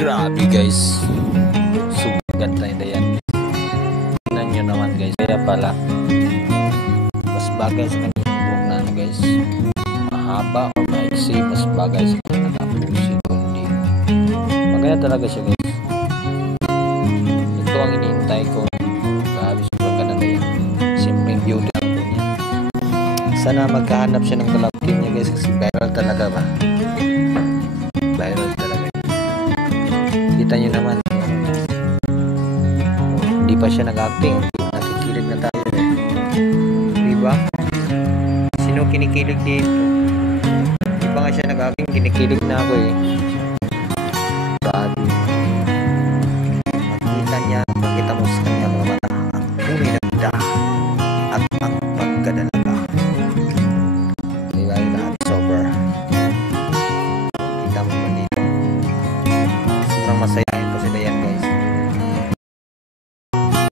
Grabe guys. Sugat na yan. Tingnan nyo naman guys. Kaya pala mas bagay sa kanyang buhok na ano guys. Mahaba o maiksi. Mas bagay sa kanyang nakapusi. Kundi magaya talaga siya guys. Ito ang iniintay ko. Grabe sobrang ganda na yan. Simpleng beauty lang po niya. Sana magkahanap siya ng kalapit niya guys. Kasi viral talaga ba? Viral talaga. Kita nyo naman. Hindi pa siya nag-acting. Nakikilig na tayo eh. Diba? Sino kinikilig dito? Hindi pa nga siya nag-acting. Kinikilig na ako eh.